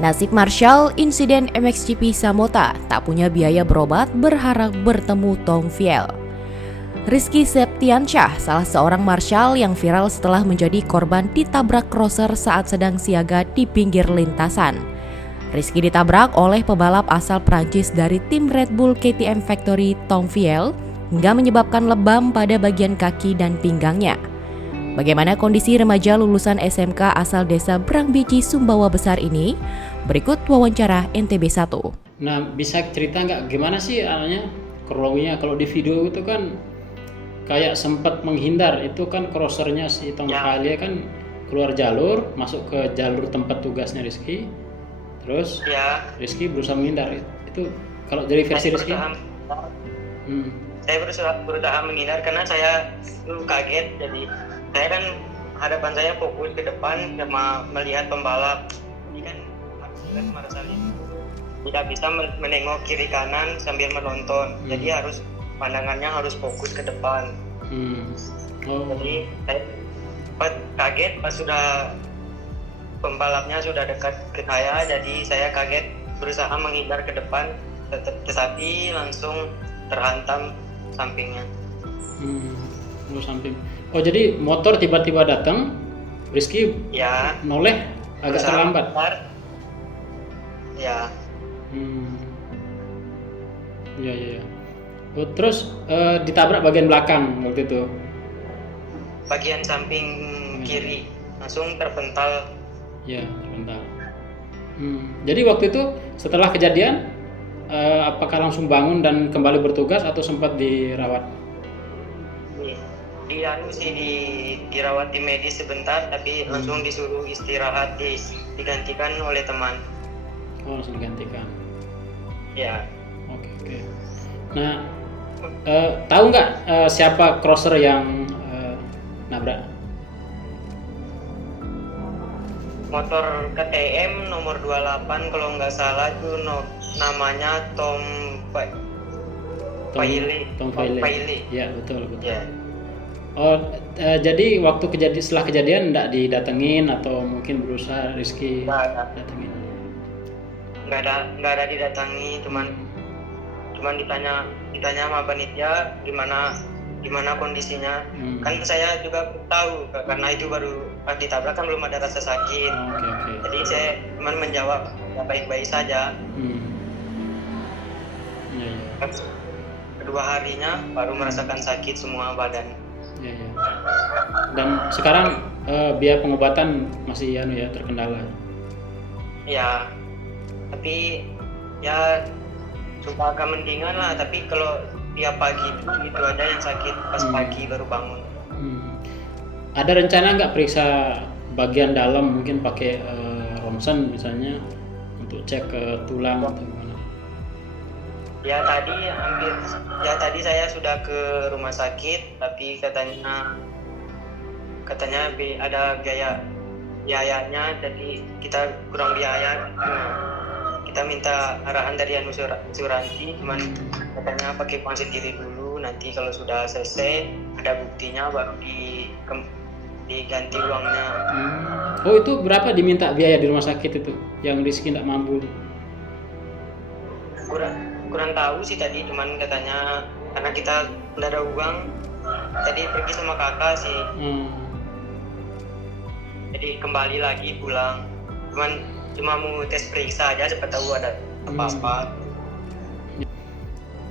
Nasib Marshall, insiden MXGP Samota, tak punya biaya berobat berharap bertemu Tong Viel. Rizky Septiansyah, salah seorang marshal yang viral setelah menjadi korban ditabrak crosser saat sedang siaga di pinggir lintasan. Rizky ditabrak oleh pebalap asal Prancis dari tim Red Bull KTM Factory Tong Viel hingga menyebabkan lebam pada bagian kaki dan pinggangnya. Bagaimana kondisi remaja lulusan SMK asal desa Brangbiji, Sumbawa Besar ini? Berikut wawancara NTB1. Nah, bisa cerita nggak gimana sih kronologinya? Kalau di video itu kan kayak sempat menghindar, itu kan crossernya si Tong Viel kan keluar jalur, masuk ke jalur tempat tugasnya Rizky. Terus Rizky berusaha menghindar. Itu kalau dari versi Rizky? Saya berusaha menghindar karena saya dulu kaget, jadi saya kan hadapan saya fokus ke depan sama melihat pembalap. Ini kan marshal itu tidak bisa menengok kiri kanan sambil menonton, jadi pandangannya harus fokus ke depan. Jadi saya kaget pas sudah pembalapnya sudah dekat ke saya, jadi saya kaget berusaha menghindar ke depan, tetapi langsung terhantam sampingnya. Samping. Oh, jadi motor tiba-tiba datang, Rizky noleh agak terlambat. Ya. Ya. Oh, terus ditabrak bagian belakang waktu itu. Bagian samping kiri langsung terpental. Ya, terpental. Jadi waktu itu setelah kejadian apakah langsung bangun dan kembali bertugas atau sempat dirawat? Dirawat di medis sebentar, tapi langsung disuruh istirahat, digantikan oleh teman. Oh, langsung digantikan. Ya. Oke. Nah, tahu nggak siapa crosser yang nabrak? Motor KTM nomor 28 kalau nggak salah itu namanya Tom Viel. Ya, betul. Ya. Oh, jadi waktu setelah kejadian nggak didatengin atau mungkin berusaha Rizky datengin? Nggak ada didatangi, cuman ditanya sama panitia gimana kondisinya. Kan saya juga tahu karena itu baru pas ditabrak kan belum ada rasa sakit. Okay. Jadi saya cuma menjawab ya baik-baik saja. Kedua harinya baru merasakan sakit semua badan. Ya. Dan sekarang biaya pengobatan masih terkendala. Ya, tapi ya coba agak mendingan lah. Tapi kalau tiap pagi itu aja yang sakit pas pagi baru bangun. Ada rencana nggak periksa bagian dalam, mungkin pakai ronsen misalnya untuk cek ke tulang atau gimana? Tadi saya sudah ke rumah sakit, tapi katanya ada biayanya, jadi kita kurang biaya. Kita minta arahan dari asuransi, cuman katanya pakai uang sendiri dulu, nanti kalau sudah selesai ada buktinya baru diganti uangnya. Oh, itu berapa diminta biaya di rumah sakit itu yang Rizky tidak mampu? Kurang tahu sih tadi, cuman katanya karena kita tidak ada uang, tadi pergi sama kakak sih. Jadi kembali lagi pulang, cuma mau tes periksa aja siapa tahu ada apa-apa.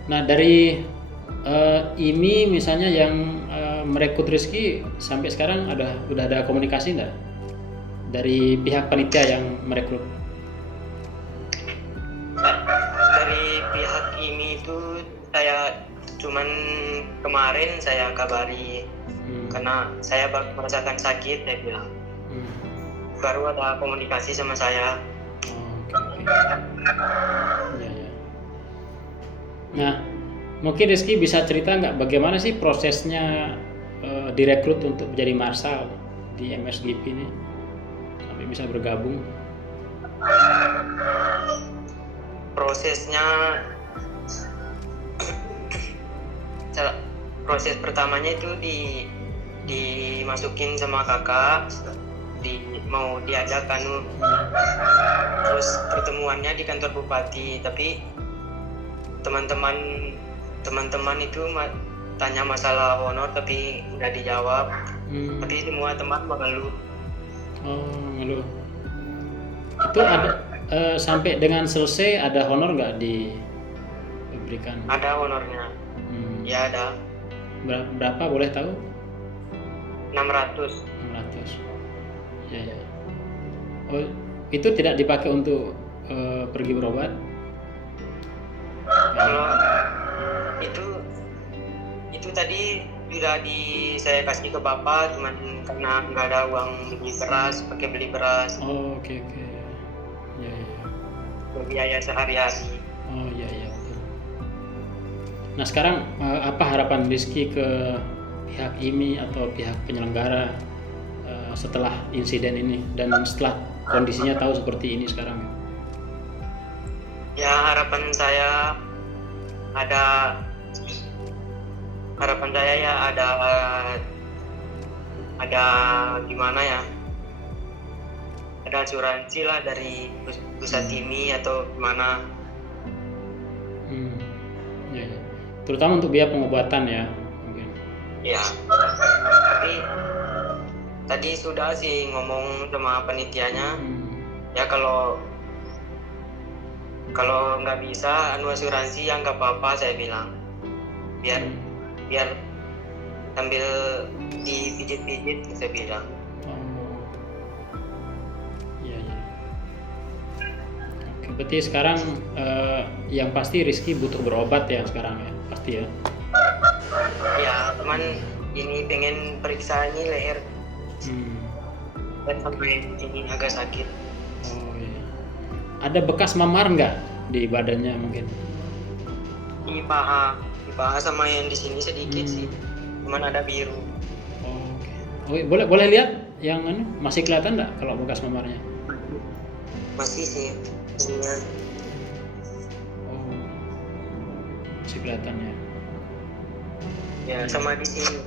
Nah, dari ini misalnya yang merekrut Rizky sampai sekarang udah ada komunikasi nggak dari pihak panitia yang merekrut? Dari pihak ini itu saya cuman kemarin saya kabari karena saya merasakan sakit, saya bilang baru ada komunikasi sama saya. Okay. Ya. Nah, mungkin Rizky bisa cerita nggak bagaimana sih prosesnya direkrut untuk menjadi marshal di MXGP ini sampai bisa bergabung? Proses pertamanya itu dimasukin sama kakak, mau diadakan terus pertemuannya di kantor bupati, tapi teman-teman itu tanya masalah honor tapi nggak dijawab. Tapi semua teman mengeluh. Oh, ngeluh. Itu ada sampai dengan selesai ada honor nggak diberikan? Ada honornya. Ya ada. Berapa boleh tahu? 600. 600. Ya, ya. Oh, itu tidak dipakai untuk pergi berobat? Kalau itu tadi sudah saya kasih ke bapak, cuman karena nggak ada uang pakai beli beras. Oh, oke. Ya, ya. Biaya sehari-hari. Oh, iya, betul. Nah, sekarang apa harapan Rizky ke pihak IMI atau pihak penyelenggara setelah insiden ini dan setelah kondisinya tahu seperti ini sekarang? Ya, harapan saya ya ada gimana ya, ada asuransi lah dari pusat IMI atau gimana. Ya. Terutama untuk biaya pengobatan ya mungkin. Ya, tapi tadi sudah sih ngomong sama panitianya. Ya kalau nggak bisa asuransi ya nggak apa-apa, saya bilang biar sambil dipijit-pijit, saya bilang. Iya. Oke, berarti sekarang yang pasti Rizky butuh berobat ya sekarang ya, pasti ya. Ya, teman ini pengen periksa ini leher dan sampai ini agak sakit. Oh iya. Ada bekas memar nggak di badannya mungkin? Di paha sama yang di sini sedikit sih, cuman ada biru. Oke. Boleh lihat yang masih kelihatan nggak kalau bekas memarnya? Masih sih, ininya. Oh, masih kelihatan ya. Ya, sama di sini.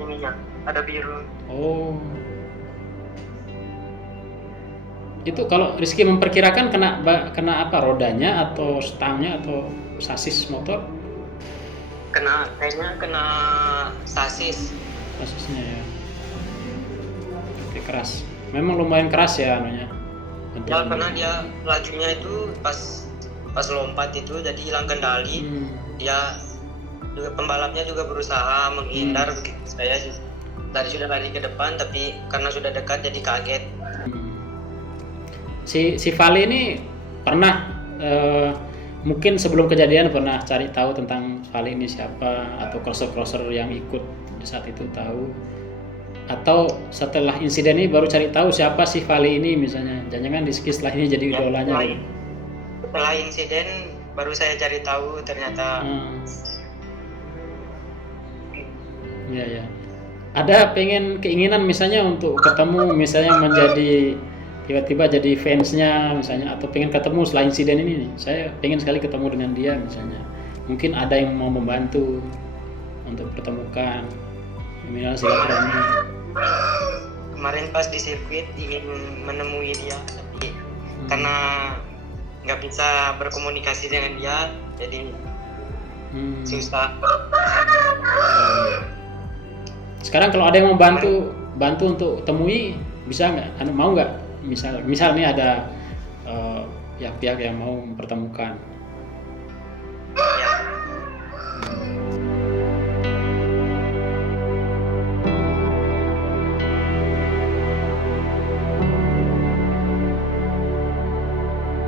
Ininya ada biru. Oh. Itu kalau Rizky memperkirakan kena apa, rodanya atau stangnya atau sasis motor? Kayaknya kena sasis. Sasisnya ya. Oke, keras. Memang lumayan keras ya anunya. Ya, karena dia lajunya itu pas lompat itu jadi hilang kendali. Dia juga, pembalapnya juga berusaha menghindar begitu. Saya tadi sudah lari ke depan tapi karena sudah dekat jadi kaget. Si Vali ini pernah mungkin sebelum kejadian pernah cari tahu tentang Vali ini siapa, atau crosser yang ikut di saat itu tahu, atau setelah insiden ini baru cari tahu siapa si Vali ini misalnya, jangan Rizky setelah ini jadi idolanya. Setelah insiden baru saya cari tahu ternyata. Iya. Ada keinginan misalnya untuk ketemu, misalnya menjadi tiba-tiba jadi fansnya misalnya, atau pengen ketemu setelah insiden ini nih, saya pengen sekali ketemu dengan dia misalnya, mungkin ada yang mau membantu untuk pertemukan, minimal silaturahmi. Kemarin pas di sirkuit ingin menemui dia, tapi karena nggak bisa berkomunikasi dengan dia jadi susah. Sekarang kalau ada yang mau bantu untuk temui, bisa nggak? Mau nggak? Misal nih ada pihak-pihak yang mau mempertemukan.